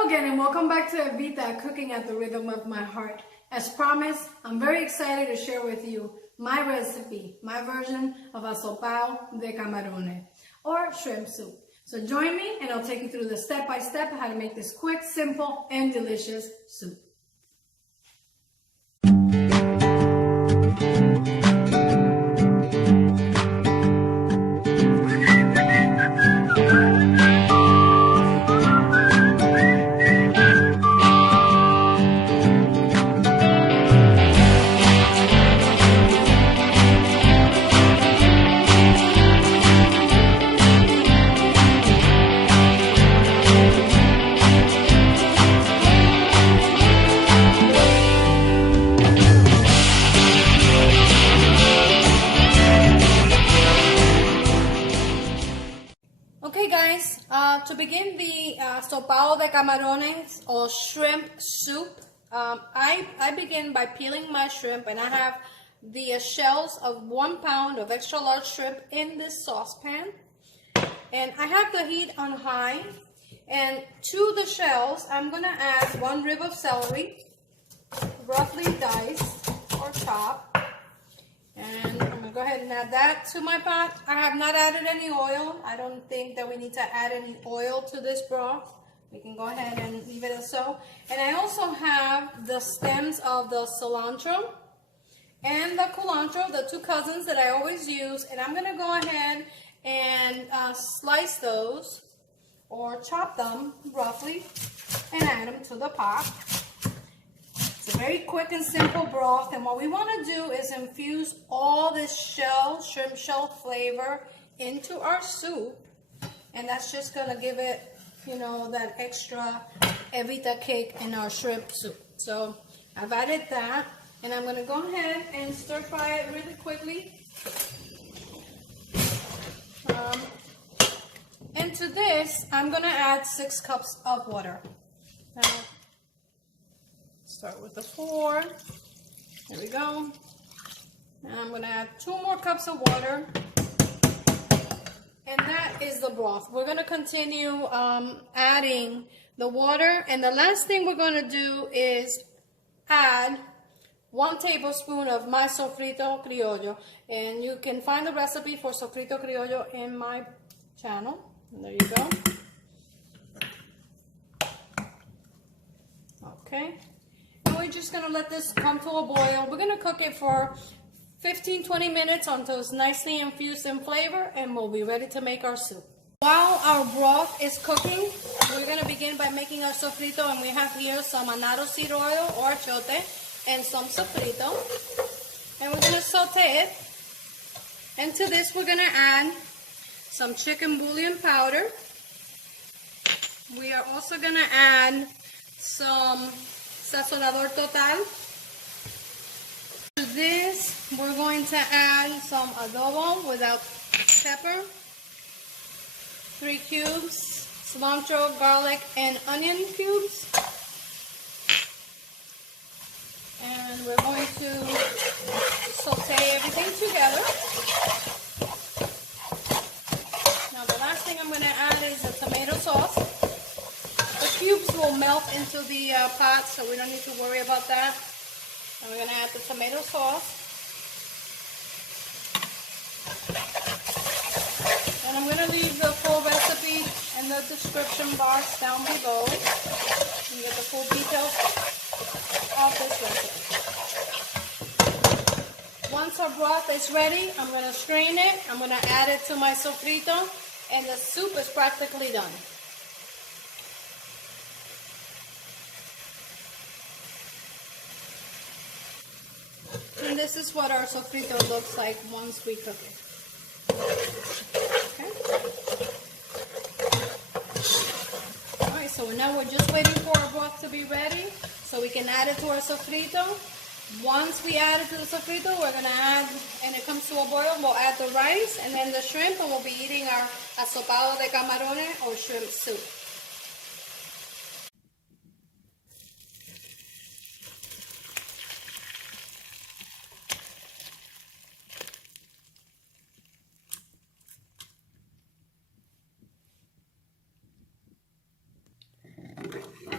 Hello again and welcome back to Evita, Cooking at the Rhythm of My Heart. As promised, I'm very excited to share with you my recipe, my version of a sobao de camarones, or shrimp soup. So join me and I'll take you through the step-by-step how to make this quick, simple, and delicious soup. Okay guys, to begin the sobao de camarones or shrimp soup, I begin by peeling my shrimp, and I have the shells of 1 pound of extra large shrimp in this saucepan. And I have the heat on high, and to the shells I'm going to add 1 rib of celery, roughly diced or chopped. And I'm going to go ahead and add that to my pot. I have not added any oil. I don't think that we need to add any oil to this broth. We can go ahead and leave it as so. And I also have the stems of the cilantro and the culantro, the 2 cousins that I always use. And I'm going to go ahead and slice those or chop them roughly and add them to the pot. It's a very quick and simple broth, and what we want to do is infuse all this shrimp shell flavor into our soup, and that's just going to give it, you know, that extra Evita kick in our shrimp soup. So I've added that, and I'm going to go ahead and stir fry it really quickly. And to this, I'm going to add 6 cups of water. Now, start with the 4. There we go. And I'm going to add 2 more cups of water. And that is the broth. We're going to continue adding the water. And the last thing we're going to do is add 1 tablespoon of my sofrito criollo. And you can find the recipe for sofrito criollo in my channel. And there you go. Okay. We're just going to let this come to a boil. We're going to cook it for 15-20 minutes until it's nicely infused in flavor, and we'll be ready to make our soup. While our broth is cooking, we're going to begin by making our sofrito, and we have here some annatto seed oil or achote and some sofrito. And we're going to saute it. And to this we're going to add some chicken bouillon powder. We are also going to add some sazonador total. To this, we're going to add some adobo without pepper, 3 cubes, cilantro, garlic, and onion cubes. And we're going to saute everything together. Now the last thing I'm going to add is the tomato sauce. Cubes will melt into the pot, so we don't need to worry about that. And we're going to add the tomato sauce. And I'm going to leave the full recipe in the description box down below. You get the full details of this recipe. Once our broth is ready, I'm going to strain it. I'm going to add it to my sofrito, and the soup is practically done. And this is what our sofrito looks like once we cook it. Okay. Alright, so now we're just waiting for our broth to be ready so we can add it to our sofrito. Once we add it to the sofrito, we're going to add, and it comes to a boil, we'll add the rice and then the shrimp, and we'll be eating our sobao de camarones or shrimp soup.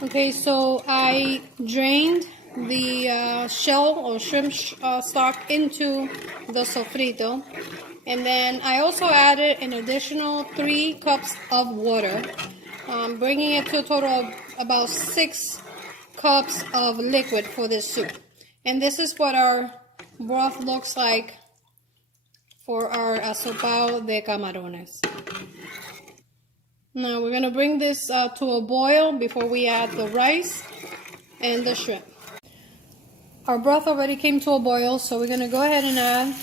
Okay, so I drained the shell or shrimp stock into the sofrito, and then I also added an additional 3 cups of water, bringing it to a total of about 6 cups of liquid for this soup. And this is what our broth looks like for our sobao de camarones. Now we're going to bring this to a boil before we add the rice and the shrimp. Our broth already came to a boil, so we're going to go ahead and add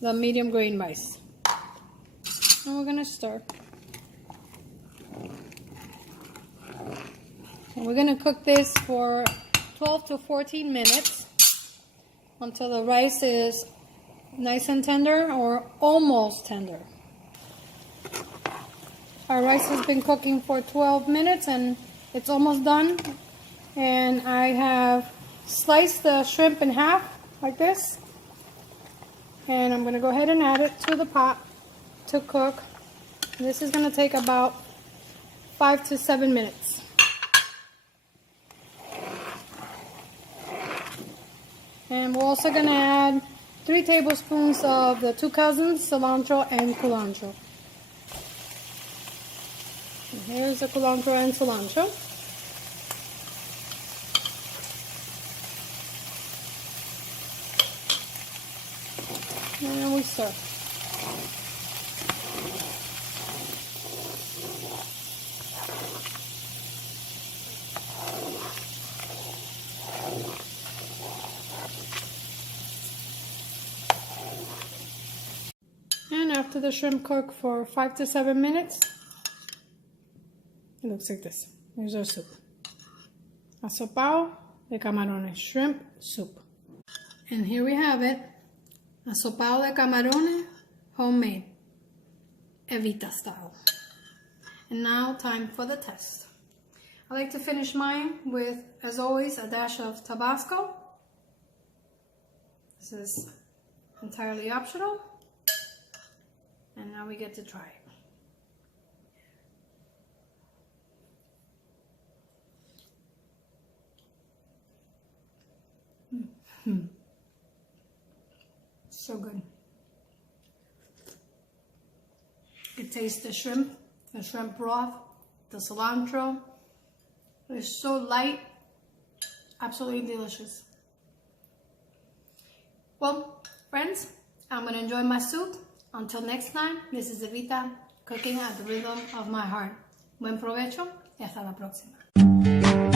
the medium grain rice. And we're going to stir. And we're going to cook this for 12 to 14 minutes until the rice is nice and tender or almost tender. Our rice has been cooking for 12 minutes and it's almost done. And I have sliced the shrimp in half like this. And I'm going to go ahead and add it to the pot to cook. This is going to take about 5 to 7 minutes. And we're also going to add 3 tablespoons of the 2 cousins, cilantro and culantro. And here's the culantro and cilantro. And we stir. And after the shrimp cook for 5 to 7 minutes, it looks like this. Here's our soup. A sobao de camarones, shrimp soup. And here we have it. A sobao de camarones, homemade, Evita style. And now time for the test. I like to finish mine with, as always, a dash of Tabasco. This is entirely optional. And now we get to try it. So good. It tastes the shrimp broth, the cilantro. It's so light, absolutely delicious. Well, friends, I'm gonna enjoy my soup. Until next time, this is Evita, cooking at the rhythm of my heart. Buen provecho y hasta la próxima.